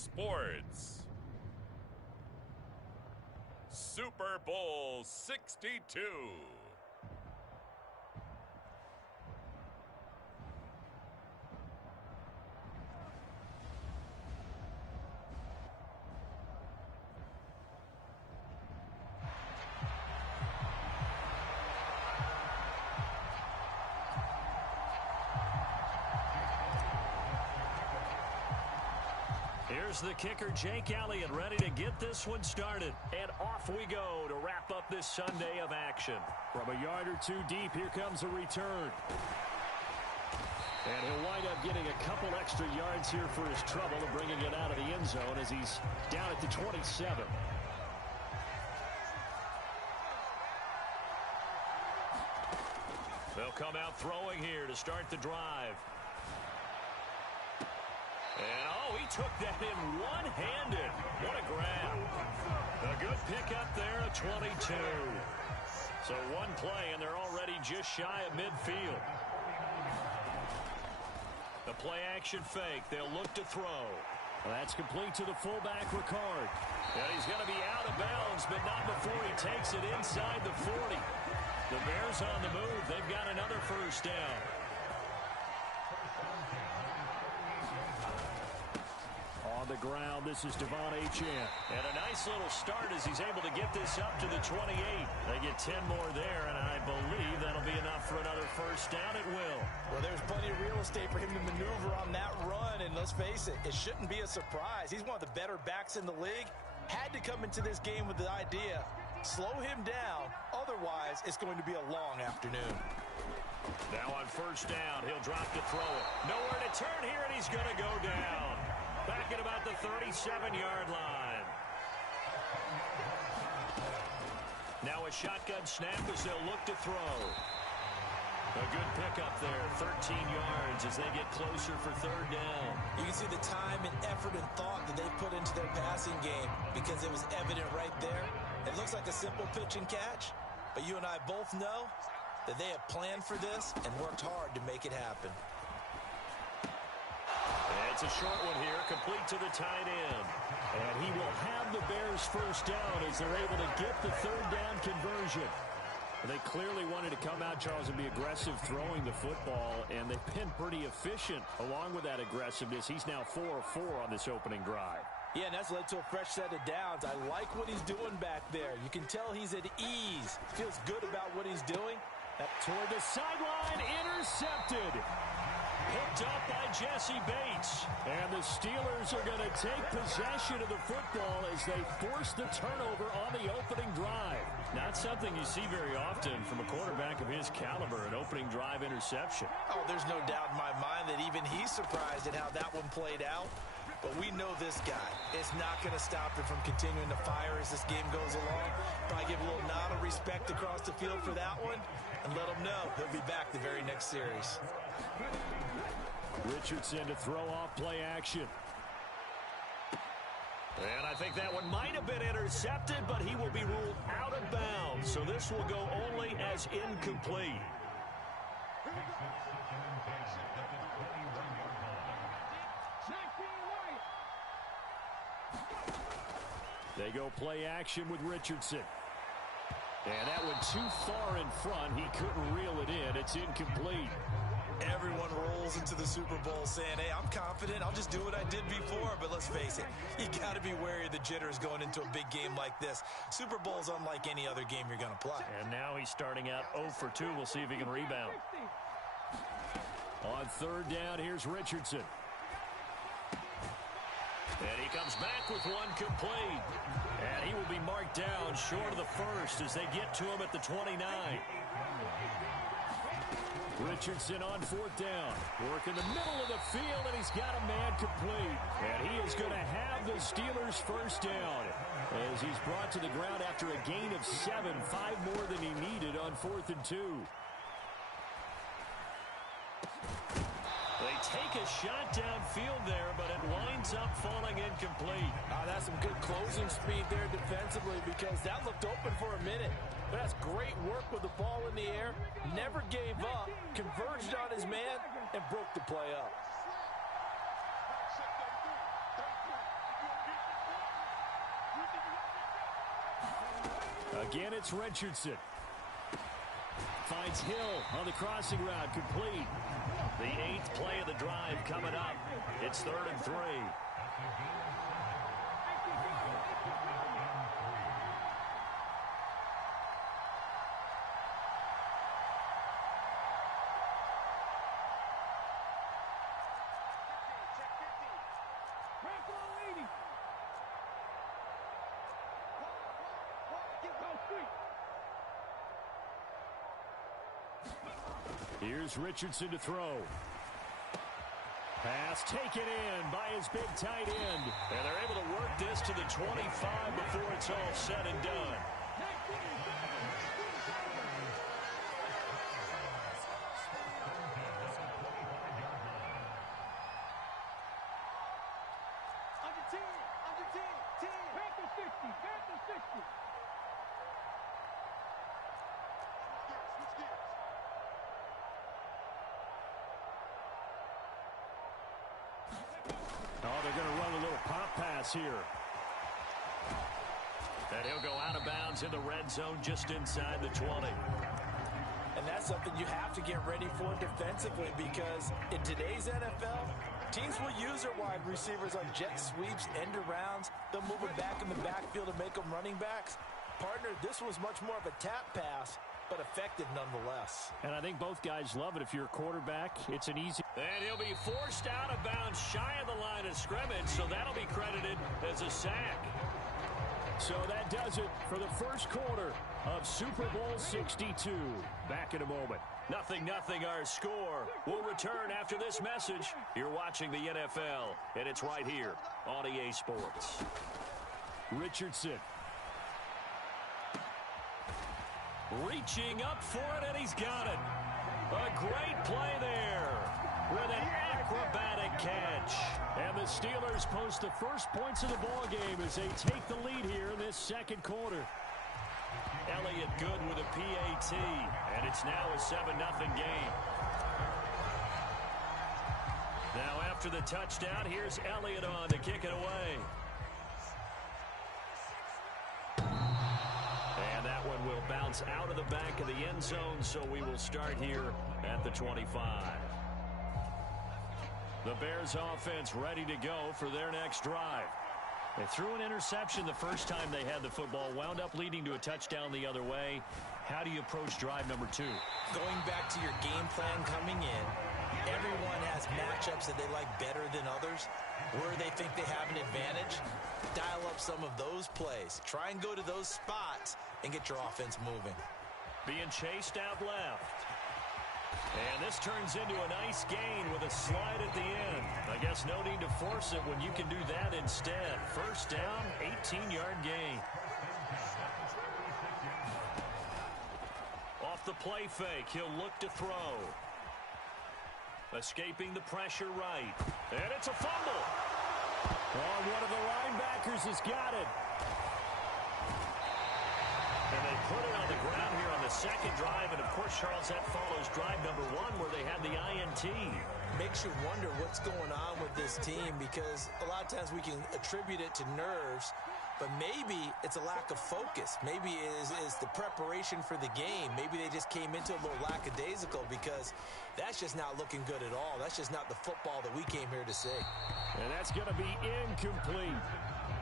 Sports. Super Bowl 62. Here's the kicker, Jake Elliott, ready to get this one started. And off we go to wrap up this Sunday of action. From a yard or two deep, here comes a return. And he'll wind up getting a couple extra yards here for his trouble and bringing it out of the end zone as he's down at the 27. They'll come out throwing here to start the drive. And, oh, he took that in one-handed. What a grab. A good pickup there at 22. So one play, and they're already just shy of midfield. The play-action fake. They'll look to throw. Well, that's complete to the fullback, Ricard. And he's going to be out of bounds, but not before he takes it inside the 40. The Bears on the move. They've got another first down. On the ground, this is Devon Achane. And a nice little start as he's able to get this up to the 28. They get 10 more there, and I believe that'll be enough for another first down. It will. Well, there's plenty of real estate for him to maneuver on that run, and let's face it, it shouldn't be a surprise. He's one of the better backs in the league. Had to come into this game with the idea, slow him down, otherwise it's going to be a long afternoon. Now on first down, he'll drop to throw it. Nowhere to turn here, and he's going to go down. Back at about the 37-yard line. Now a shotgun snap as they'll look to throw. A good pickup there, 13 yards as they get closer for third down. You can see the time and effort and thought that they put into their passing game because it was evident right there. It looks like a simple pitch and catch, but you and I both know that they have planned for this and worked hard to make it happen. It's a short one here, complete to the tight end. And he will have the Bears first down as they're able to get the third down conversion. They clearly wanted to come out, Charles, and be aggressive throwing the football, and they've been pretty efficient along with that aggressiveness. He's now 4 of 4 on this opening drive. Yeah, and that's led to a fresh set of downs. I like what he's doing back there. You can tell he's at ease. Feels good about what he's doing. Toward the sideline, intercepted. Picked up by Jesse Bates. And the Steelers are going to take possession of the football as they force the turnover on the opening drive. Not something you see very often from a quarterback of his caliber, an opening drive interception. Oh, there's no doubt in my mind that even he's surprised at how that one played out. But we know this guy. It's not going to stop him from continuing to fire as this game goes along. Probably give a little nod of respect across the field for that one and let him know he'll be back the very next series. Richardson to throw off play action. And I think that one might have been intercepted, but he will be ruled out of bounds. So this will go only as incomplete. They go play action with Richardson. And that one too far in front. He couldn't reel it in. It's incomplete. Everyone rolls into the Super Bowl saying, hey, I'm confident. I'll just do what I did before. But let's face it, you got to be wary of the jitters going into a big game like this. Super Bowl's unlike any other game you're going to play. And now he's starting out 0 for 2. We'll see if he can rebound. On third down, here's Richardson. And he comes back with one complete. And he will be marked down short of the first as they get to him at the 29. Richardson on fourth down. Work in the middle of the field, and he's got a man complete. And he is going to have the Steelers first down as he's brought to the ground after a gain of 7, 5 more than he needed on 4th and 2. They take a shot downfield there, but it winds up falling incomplete. That's some good closing speed there defensively because that looked open for a minute. But that's great work with the ball in the air. Never gave up, converged on his man, and broke the play up. Again, it's Richardson. Finds Hill on the crossing route, complete. The 8th play of the drive coming up. It's 3rd and 3. Here's Richardson to throw. Pass taken in by his big tight end. And they're able to work this to the 25 before it's all said and done. Here. And he'll go out of bounds in the red zone just inside the 20. And that's something you have to get ready for defensively, because in today's NFL, teams will use their wide receivers on jet sweeps, end arounds. They'll move it back in the backfield to make them running backs. Partner, this was much more of a tap pass, but effective nonetheless. And I think both guys love it. If you're a quarterback, it's an easy... And he'll be forced out of bounds shy of the line of scrimmage, so that'll be credited as a sack. So that does it for the first quarter of Super Bowl 62. Back in a moment. 0-0 our score. We'll return after this message. You're watching the NFL, and it's right here on EA Sports. Richardson. Reaching up for it, and he's got it. A great play there with an acrobatic catch. And the Steelers post the first points of the ball game as they take the lead here in this second quarter. Elliott good with a PAT, and it's now a 7-0 game. Now after the touchdown, here's Elliott on to kick it away. And that one will bounce out of the back of the end zone, so we will start here at the 25. The Bears offense ready to go for their next drive. They threw an interception the first time they had the football, wound up leading to a touchdown the other way. How do you approach drive number 2? Going back to your game plan coming in, everyone has matchups that they like better than others, where they think they have an advantage. Dial up some of those plays. Try and go to those spots and get your offense moving. Being chased out left. And this turns into a nice gain with a slide at the end. I guess no need to force it when you can do that instead. First down, 18-yard gain. Off the play fake, he'll look to throw. Escaping the pressure right. And it's a fumble. Oh, one of the linebackers has got it. And they put it on the ground here on the second drive. And, of course, Charles, that follows drive number 1 where they had the INT. Makes you wonder what's going on with this team, because a lot of times we can attribute it to nerves, but maybe it's a lack of focus. Maybe it is the preparation for the game. Maybe they just came into a little lackadaisical, because that's just not looking good at all. That's just not the football that we came here to see. And that's going to be incomplete.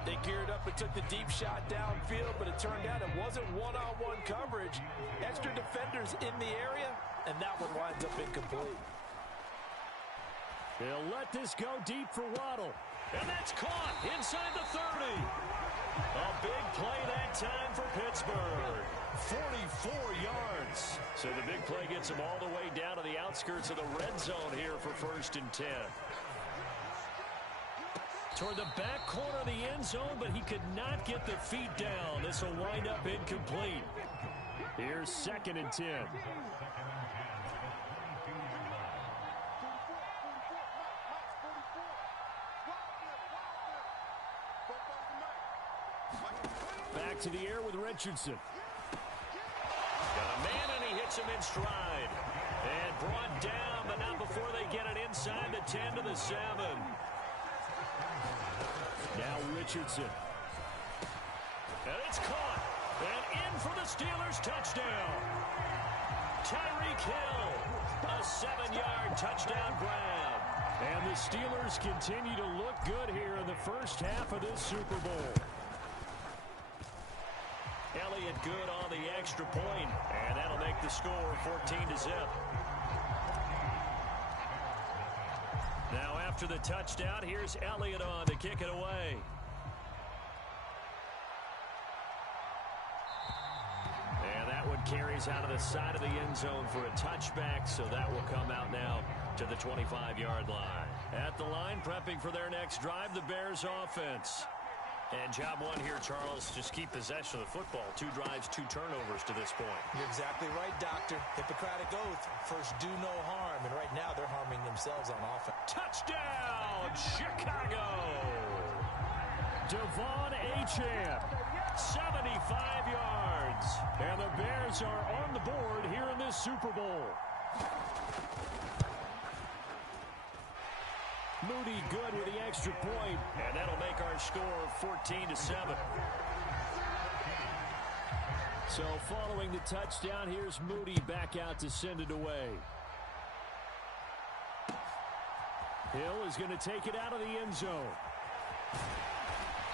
They geared up and took the deep shot downfield, but it turned out it wasn't one-on-one coverage. Extra defenders in the area, and that one winds up incomplete. They'll let this go deep for Waddle. And that's caught inside the 30. A big play that time for Pittsburgh. 44 yards. So the big play gets them all the way down to the outskirts of the red zone here for 1st and 10. Toward the back corner of the end zone, but he could not get the feet down. This will wind up incomplete. Here's 2nd and 10. Back to the air with Richardson. Got a man, and he hits him in stride. And brought down, but not before they get it inside the 10 to the 7. Now Richardson. And it's caught. And in for the Steelers touchdown. Tyreek Hill, a 7-yard touchdown grab. And the Steelers continue to look good here in the first half of this Super Bowl. Elliott good on the extra point, and that'll make the score 14-0. Now after the touchdown, here's Elliott on to kick it away. And that one carries out of the side of the end zone for a touchback, so that will come out now to the 25-yard line. At the line, prepping for their next drive, the Bears offense. And job one here, Charles, just keep possession of the football. 2 drives, 2 turnovers to this point. You're exactly right, Doctor. Hippocratic oath. First, do no harm. And right now, they're harming themselves on offense. Touchdown, Chicago! Devon Achane, 75 yards. And the Bears are on the board here in this Super Bowl. Moody good with the extra point, and that'll make our score 14-7. So following the touchdown, here's Moody back out to send it away. Hill is going to take it out of the end zone.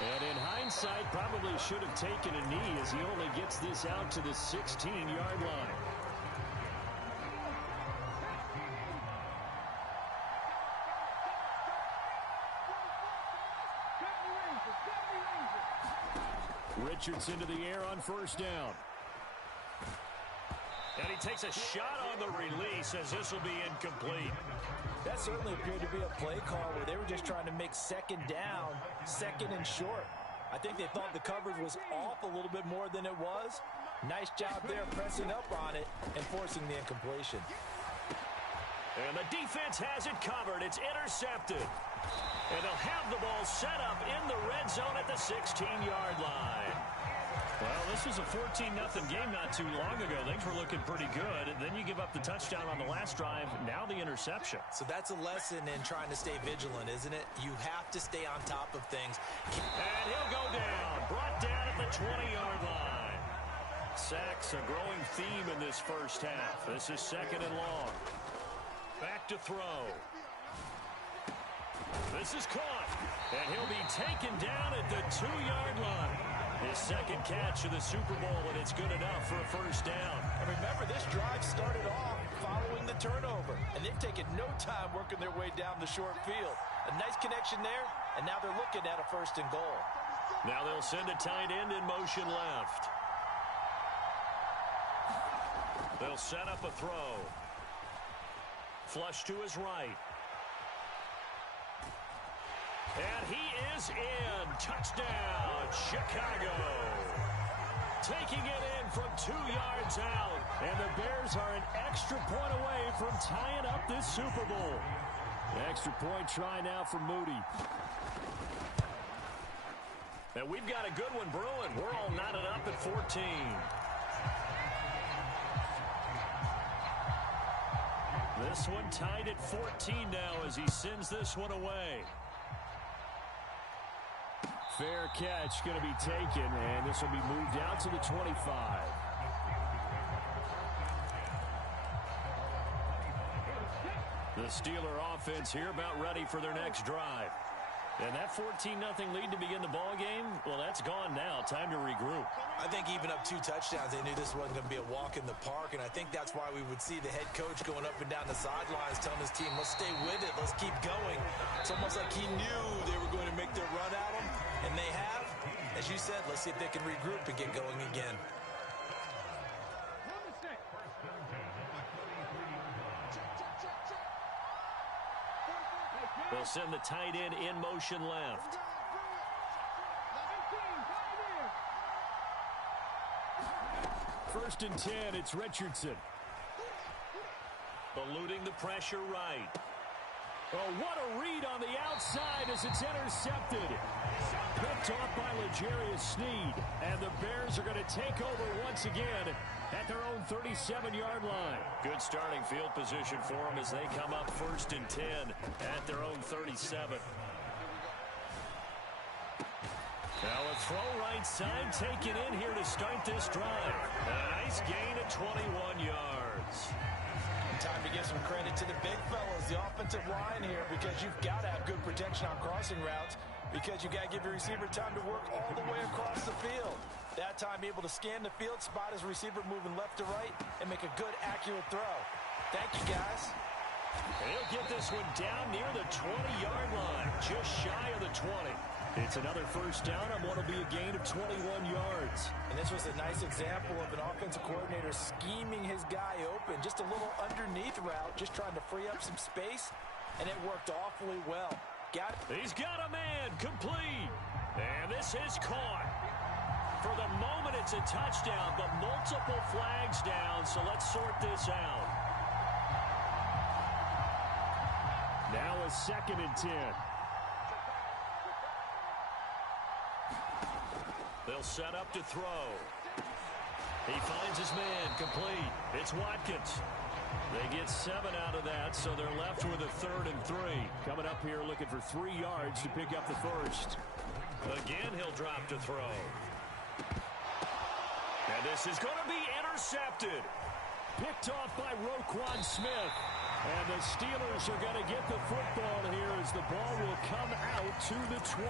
And in hindsight, probably should have taken a knee as he only gets this out to the 16-yard line. Richardson to the air on first down. And he takes a shot on the release as this will be incomplete. That certainly appeared to be a play call where they were just trying to make second down, second and short. I think they thought the coverage was off a little bit more than it was. Nice job there pressing up on it and forcing the incompletion. And the defense has it covered. It's intercepted. And they'll have the ball set up in the red zone at the 16-yard line. Well, this was a 14-0 game not too long ago. Things were looking pretty good. And then you give up the touchdown on the last drive. Now the interception. So that's a lesson in trying to stay vigilant, isn't it? You have to stay on top of things. And he'll go down. Brought down at the 20-yard line. Sacks a growing theme in this first half. This is second and long. Back to throw. This is caught. And he'll be taken down at the 2-yard line. His second catch of the Super Bowl, and it's good enough for a first down. And remember, this drive started off following the turnover, and they've taken no time working their way down the short field. A nice connection there, and now they're looking at a first and goal. Now they'll send a tight end in motion left. They'll set up a throw. Flush to his right. And he is in. Touchdown, Chicago. Taking it in from 2 yards out. And the Bears are an extra point away from tying up this Super Bowl. Extra point try now for Moody. And we've got a good one brewing. We're all knotted up at 14. This one tied at 14 now as he sends this one away. Fair catch going to be taken, and this will be moved out to the 25. The Steeler offense here about ready for their next drive. And that 14-0 lead to begin the ball game, well, that's gone now. Time to regroup. I think even up 2 touchdowns, they knew this wasn't going to be a walk in the park, and I think that's why we would see the head coach going up and down the sidelines telling his team, let's stay with it, let's keep going. It's almost like he knew they were going to make their run at him, and they have. As you said, let's see if they can regroup and get going again. They'll send the tight end in motion left. First and 10, it's Richardson. Eluding the pressure right. Oh, what a read on the outside as it's intercepted. Picked off by L'Jarius Sneed. And the Bears are going to take over once again at their own 37-yard line. Good starting field position for them as they come up first and 10 at their own 37. Now a throw right side taken in here to start this drive. A nice gain of 21 yards. Time to give some credit to the big fellas, the offensive line here, because you've got to have good protection on crossing routes, because you've got to give your receiver time to work all the way across the field. That time, able to scan the field, spot his receiver moving left to right, and make a good, accurate throw. Thank you, guys. And he'll get this one down near the 20-yard line, just shy of the 20. It's another first down on what will be a gain of 21 yards. And this was a nice example of an offensive coordinator scheming his guy open. Just a little underneath route, just trying to free up some space, and it worked awfully well. He's got a man, complete. And this is caught. For the moment, it's a touchdown, but multiple flags down, so let's sort this out. Now a 2nd and 10. They'll set up to throw. He finds his man, complete. It's Watkins. They get 7 out of that, so they're left with a 3rd and 3. Coming up here looking for 3 yards to pick up the first. Again, he'll drop to throw. And this is going to be intercepted. Picked off by Roquan Smith. And the Steelers are going to get the football here as the ball will come out to the 20.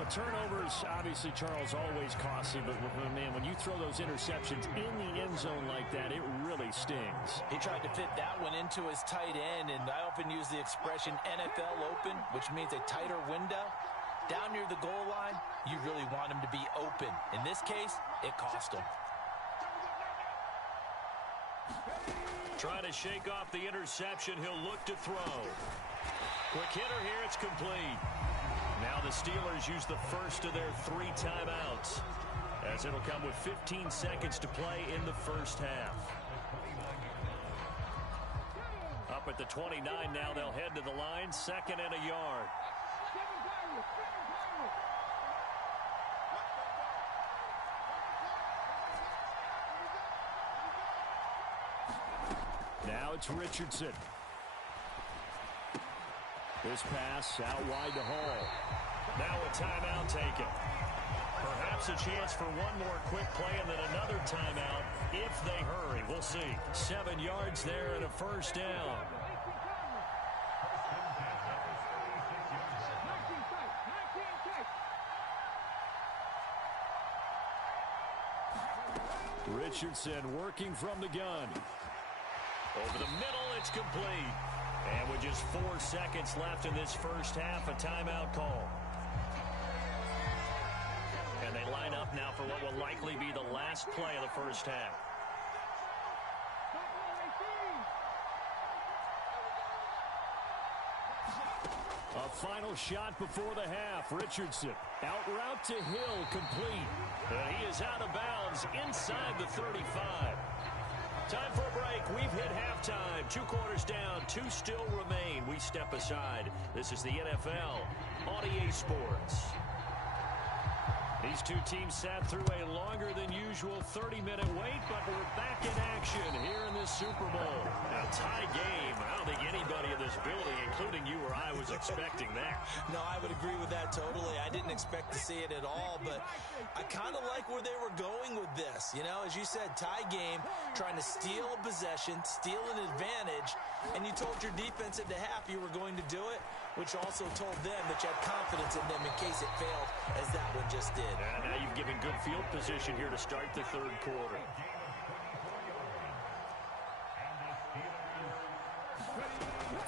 A turnover is obviously, Charles, always costly, but man, when you throw those interceptions in the end zone like that, it really stings. He tried to fit that one into his tight end, and I often use the expression NFL open, which means a tighter window. Down near the goal line, you really want him to be open. In this case, it cost him. Trying to shake off the interception, he'll look to throw. Quick hitter here, it's complete. Now the Steelers use the first of their 3 timeouts, as it'll come with 15 seconds to play in the first half. Up at the 29 now, they'll head to the line, 2nd and a yard. Now it's Richardson. This pass out wide to Hall. Now a timeout taken. Perhaps a chance for one more quick play and then another timeout if they hurry. We'll see. 7 yards there and a first down. Richardson working from the gun. Over the middle, it's complete. And with just 4 seconds left in this first half, a timeout call. And they line up now for what will likely be the last play of the first half. A final shot before the half. Richardson out route to Hill, complete. And he is out of bounds inside the 35. Time for a break. We've hit halftime. 2 quarters down. 2 still remain. We step aside. This is the NFL on EA Sports. These 2 teams sat through a longer than usual 30-minute wait, but we're back in action here in this Super Bowl. A tie game. I don't think anybody in this building, including you or I, was expecting that. No, I would agree with that totally. I didn't expect to see it at all, but I kind of like where they were going with this. You know, as you said, tie game, trying to steal a possession, steal an advantage, and you told your defense at the half you were going to do it, which also told them that you had confidence in them in case it failed, as that one just did. And now you've given good field position here to start the 3rd quarter.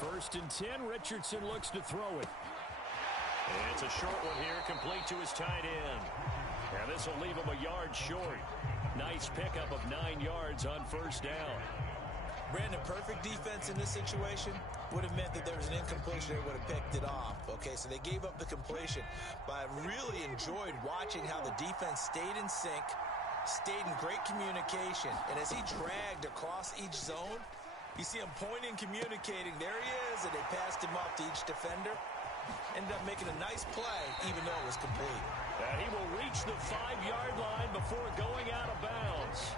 First and 10, Richardson looks to throw it. And it's a short one here, complete to his tight end. And this will leave him a yard short. Nice pickup of 9 yards on first down. Brandon, perfect defense in this situation would have meant that there was an incompletion. They would have picked it off. Okay, so they gave up the completion. But I really enjoyed watching how the defense stayed in sync, stayed in great communication. And as he dragged across each zone, you see him pointing, communicating. There he is, and they passed him off to each defender. Ended up making a nice play, even though it was complete. And he will reach the 5-yard line before going out of bounds.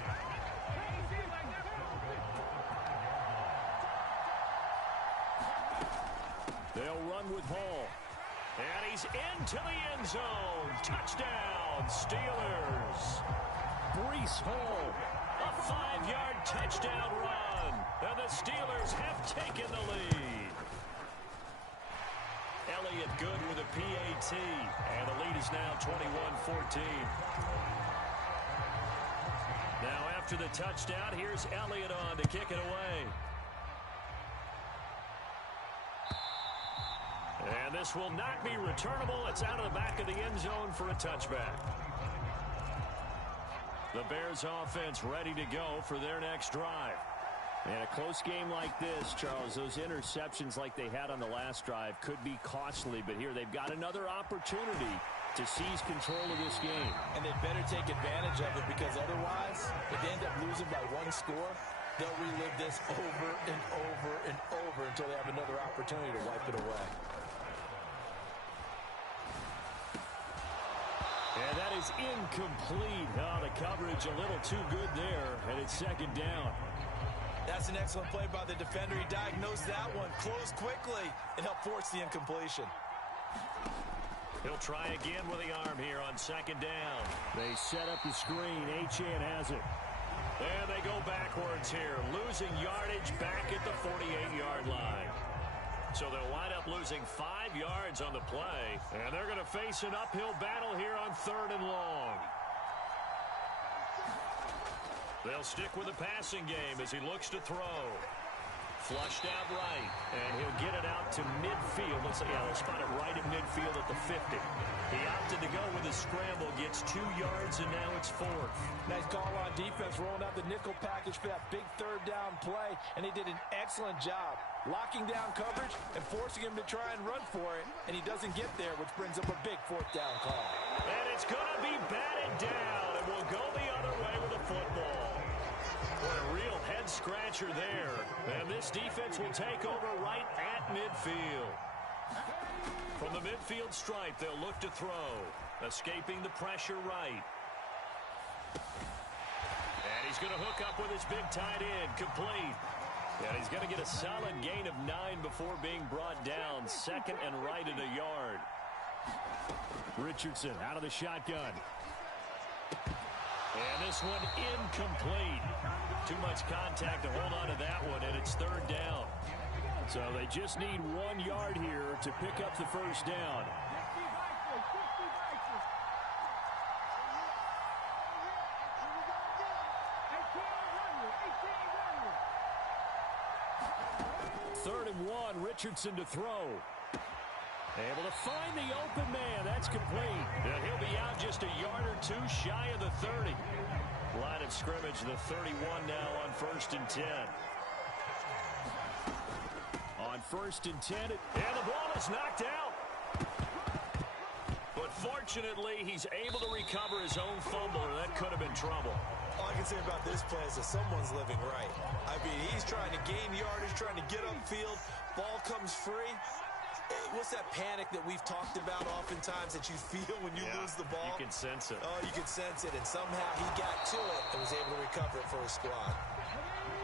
They'll run with Hall. And he's into the end zone. Touchdown. Steelers. Breece Hall, a 5-yard touchdown run. And the Steelers have taken the lead. Elliott good with a PAT. And the lead is now 21-14. Now after the touchdown, here's Elliott on to kick it away. And this will not be returnable. It's out of the back of the end zone for a touchback. The Bears offense ready to go for their next drive. And a close game like this, Charles, those interceptions like they had on the last drive could be costly. But here they've got another opportunity to seize control of this game. And they better take advantage of it, because otherwise, if they end up losing by one score, they'll relive this over and over and over until they have another opportunity to wipe it away. And that is incomplete. Oh, the coverage a little too good there, and it's second down. That's an excellent play by the defender. He diagnosed that one, closed quickly, and helped force the incompletion. He'll try again with the arm here on second down. They set up the screen. Achane has it. And they go backwards here, losing yardage back at the 48-yard line. So they'll wind up losing 5 yards on the play, and they're going to face an uphill battle here on 3rd and long. They'll stick with the passing game as he looks to throw. Flushed out right, and he'll get it out to midfield. Let's see, they'll spot it right at midfield at the 50. He opted to go with his scramble, gets 2 yards, and now it's 4th. Nice call on defense, rolling out the nickel package for that big 3rd down play, and he did an excellent job locking down coverage and forcing him to try and run for it, and he doesn't get there, which brings up a big 4th down call. And it's going to be batted down, and we'll go the other way with the football. What a real head-scratcher there. And this defense will take over right at midfield. From the midfield stripe, they'll look to throw. Escaping the pressure right. And he's going to hook up with his big tight end. Complete. And he's going to get a solid gain of 9 before being brought down. 2nd and right at a yard. Richardson out of the shotgun. And this one incomplete. Too much contact to hold on to that one, and it's 3rd down. So they just need 1 yard here to pick up the first down. Third and 1, Richardson to throw. Able to find the open man. That's complete. And he'll be out just a yard or 2 shy of the 30. Line of scrimmage, the 31 now on 1st and 10. On 1st and 10, and the ball is knocked out. But fortunately, he's able to recover his own fumble, or that could have been trouble. All I can say about this play is that someone's living right. I mean, he's trying to gain yardage, trying to get upfield. Ball comes free. What's that panic that we've talked about oftentimes that you feel when you lose the ball? You can sense it. Oh, you can sense it, and somehow he got to it and was able to recover it for his squad.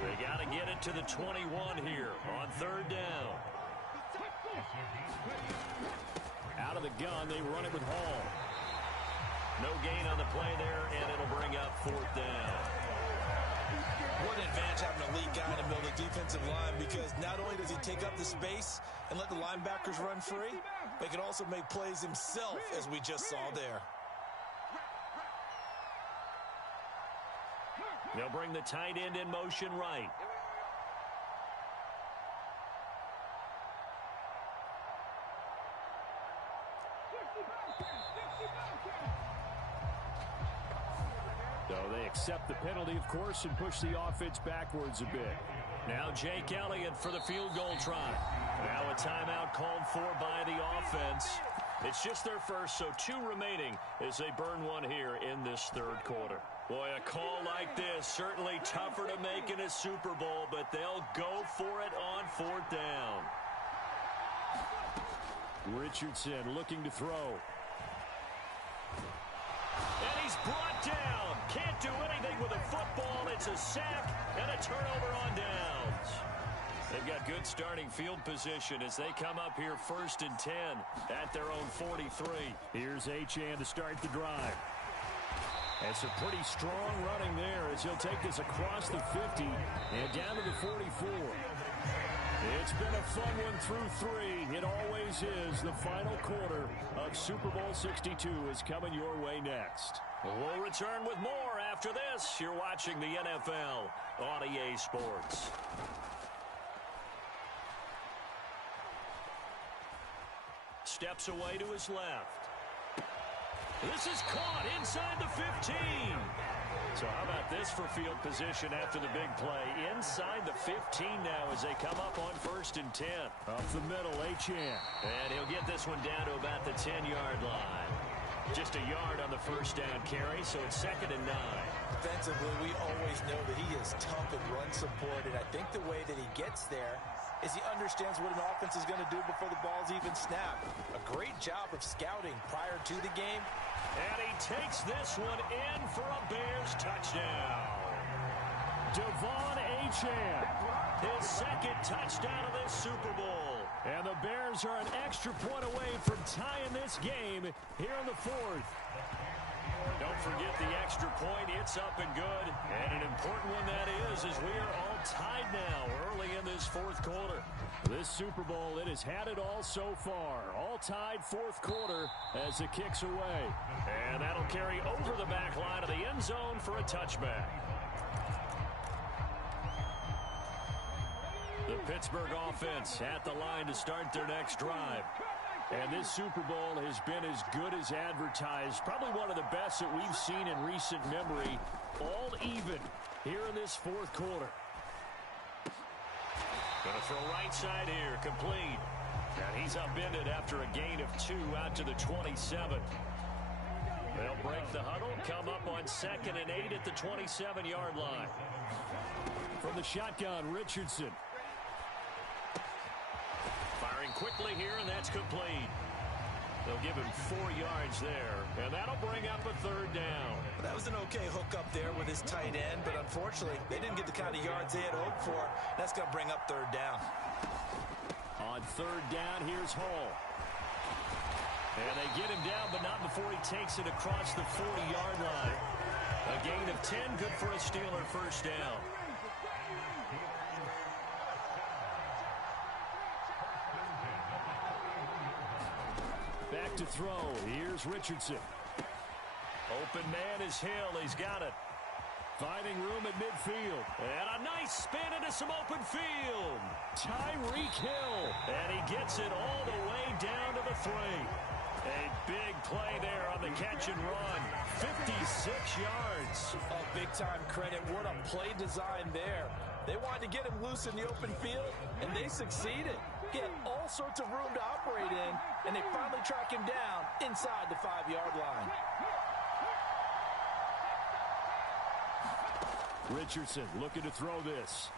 They got to get it to the 21 here on 3rd down. Out of the gun, they run it with Hall. No gain on the play there, and it'll bring up 4th down. What an advantage having an elite guy in the middle of the defensive line, because not only does he take up the space and let the linebackers run free, but he can also make plays himself, as we just saw there. They'll bring the tight end in motion right. So they accept the penalty, of course, and push the offense backwards a bit. Now Jake Elliott for the field goal try. Now a timeout called for by the offense. It's just their first, so 2 remaining as they burn one here in this 3rd quarter. Boy, a call like this, certainly tougher to make in a Super Bowl, but they'll go for it on 4th down. Richardson looking to throw. And he's brought down. Can't do anything with a football. It's a sack and a turnover on downs. They've got good starting field position as they come up here 1st and 10 at their own 43. Here's Achane to start the drive. And some pretty strong running there as he'll take this across the 50 and down to the 44. It's been a fun one through 3. It always is. The final quarter of Super Bowl 62 is coming your way next. We'll return with more after this. You're watching the NFL on EA Sports. Steps away to his left. This is caught inside the 15. So how about this for field position after the big play? Inside the 15 now as they come up on 1st and 10. Up the middle, Achane. And he'll get this one down to about the 10-yard line. Just a yard on the first down carry, so it's 2nd and 9. Defensively, we always know that he is tough in run support, and I think the way that he gets there is he understands what an offense is going to do before the ball's even snapped. A great job of scouting prior to the game. And he takes this one in for a Bears touchdown. Devon Achane, his 2nd touchdown of this Super Bowl. And the Bears are an extra point away from tying this game here in the 4th. Don't forget the extra point. It's up and good. And an important one that is, as we are all tied now early in this 4th quarter. This Super Bowl, it has had it all so far. All tied 4th quarter as it kicks away. And that'll carry over the back line of the end zone for a touchback. The Pittsburgh offense at the line to start their next drive. And this Super Bowl has been as good as advertised. Probably one of the best that we've seen in recent memory. All even here in this 4th quarter. Gonna throw right side here, complete. And he's upended after a gain of 2 out to the 27. They'll break the huddle, come up on 2nd and 8 at the 27-yard line. From the shotgun, Richardson. Firing quickly here, and that's complete. They'll give him 4 yards there, and that'll bring up a 3rd down. Well, that was an okay hook up there with his tight end, but unfortunately, they didn't get the kind of yards they had hoped for. That's going to bring up 3rd down. On 3rd down, here's Hall. And they get him down, but not before he takes it across the 40-yard line. A gain of 10, good for a Steeler 1st down. Back to throw. Here's Richardson. Open man is Hill. He's got it. Finding room at midfield. And a nice spin into some open field. Tyreek Hill. And he gets it all the way down to the 3. A big play there on the catch and run. 56 yards. Oh, big-time credit. What a play design there. They wanted to get him loose in the open field, and they succeeded. He had all sorts of room to operate in, and they finally track him down inside the 5-yard line. Richardson looking to throw this.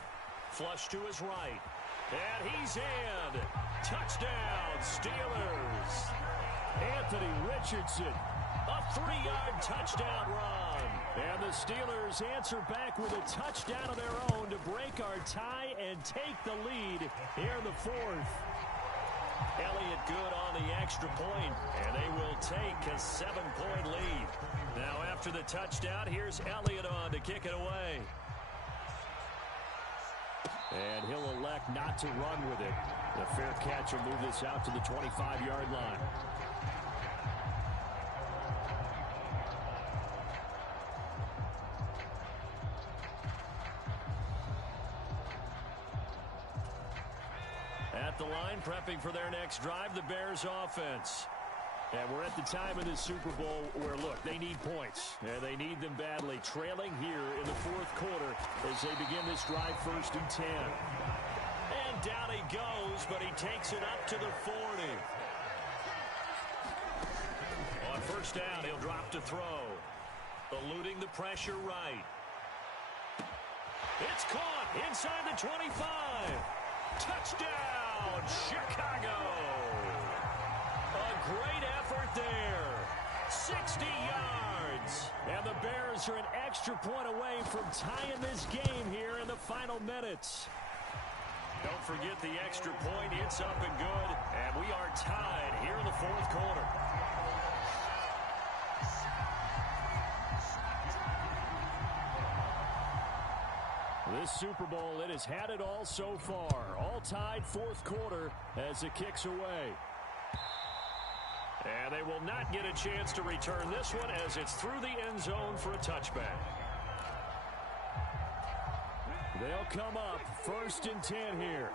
Flush to his right. And he's in. Touchdown, Steelers. Anthony Richardson. A 3-yard touchdown run. And the Steelers answer back with a touchdown of their own to break our tie and take the lead here in the 4th. Elliott good on the extra point, and they will take a 7-point lead. Now after the touchdown, here's Elliott on to kick it away. And he'll elect not to run with it. The fair catch will move this out to the 25-yard line. At the line, prepping for their next drive, the Bears offense. And we're at the time of this Super Bowl where, look, they need points. And they need them badly. Trailing here in the 4th quarter as they begin this drive 1st and 10. And down he goes, but he takes it up to the 40. On 1st down, he'll drop to throw. Eluding the pressure right. It's caught inside the 25. Touchdown, Chicago. A great effort there. 60 yards. And the Bears are an extra point away from tying this game here in the final minutes. Don't forget the extra point. It's up and good. And we are tied here in the 4th quarter. This Super Bowl, it has had it all so far. All tied fourth quarter as it kicks away. And they will not get a chance to return this one as it's through the end zone for a touchback. They'll come up 1st and 10 here.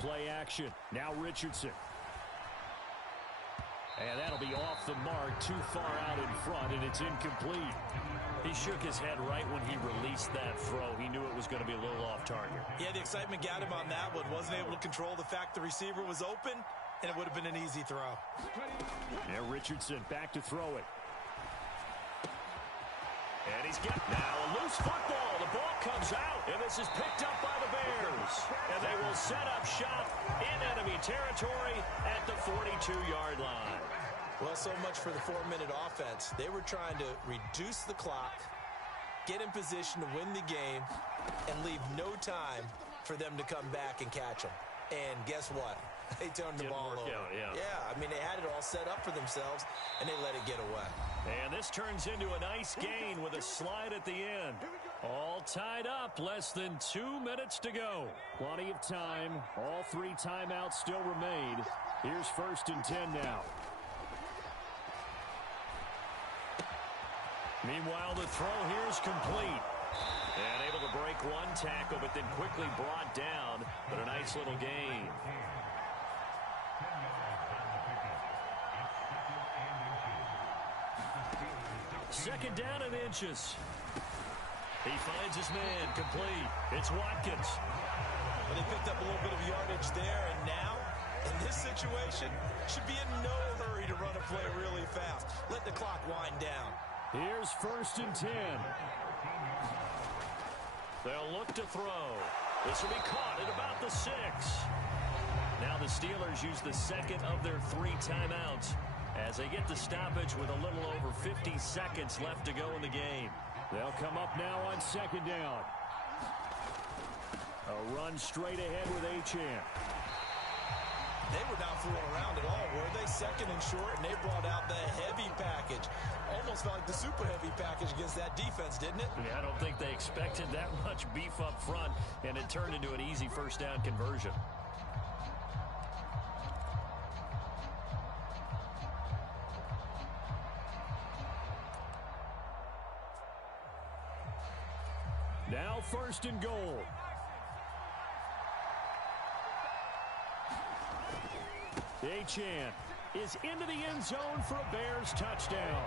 Play action. Now Richardson. And that'll be off the mark, too far out in front, and it's incomplete. He shook his head right when he released that throw. He knew it was going to be a little off target. Yeah, the excitement got him on that one. Wasn't able to control the fact the receiver was open, and it would have been an easy throw. Yeah, Richardson back to throw it. And he's got now a loose football. The ball comes out, and this is picked up by the Bears. And they will set up shop in enemy territory at the 42-yard line. Well, so much for the 4-minute offense. They were trying to reduce the clock, get in position to win the game, and leave no time for them to come back and catch them. And guess what? They turned the ball over. Yeah, I mean, they had it all set up for themselves, and they let it get away. And this turns into a nice gain with a slide at the end. All tied up, less than 2 minutes to go. Plenty of time. All 3 timeouts still remain. Here's 1st and 10 now. Meanwhile, the throw here is complete. And able to break one tackle, but then quickly brought down. But a nice little gain. Second down and inches. He finds his man, complete. It's Watkins. Well, they picked up a little bit of yardage there, and now, in this situation, should be in no hurry to run a play really fast. Let the clock wind down. Here's 1st and 10. They'll look to throw. This will be caught at about the 6. Now the Steelers use the second of their 3 timeouts as they get the stoppage with a little over 50 seconds left to go in the game. They'll come up now on 2nd down. A run straight ahead with Achane. They were not fooling around at all, were they? 2nd and short, and they brought out the heavy package. Almost felt like the super heavy package against that defense, didn't it? Yeah, I don't think they expected that much beef up front, and it turned into an easy 1st down conversion. Now 1st and goal. Achane is into the end zone for a Bears touchdown.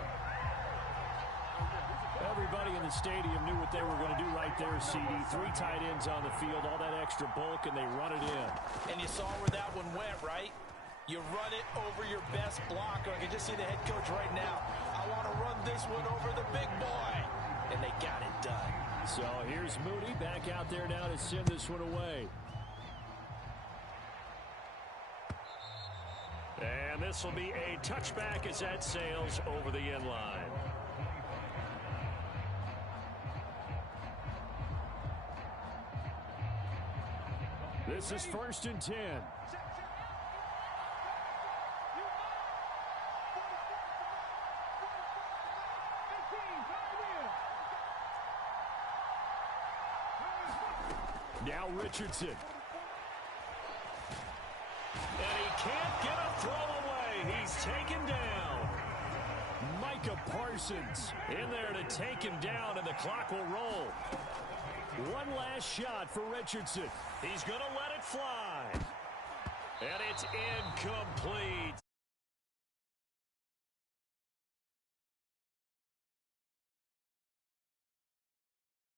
Everybody in the stadium knew what they were going to do right there, CD. 3 tight ends on the field, all that extra bulk, and they run it in. And you saw where that one went, right? You run it over your best blocker. I can just see the head coach right now. I want to run this one over the big boy. And they got it done. So here's Moody back out there now to send this one away. And this will be a touchback as that sails over the end line. This is 1st and 10. Now Richardson. And he can't get a throw away. He's taken down. Micah Parsons in there to take him down, and the clock will roll. One last shot for Richardson. He's going to let it fly. And it's incomplete.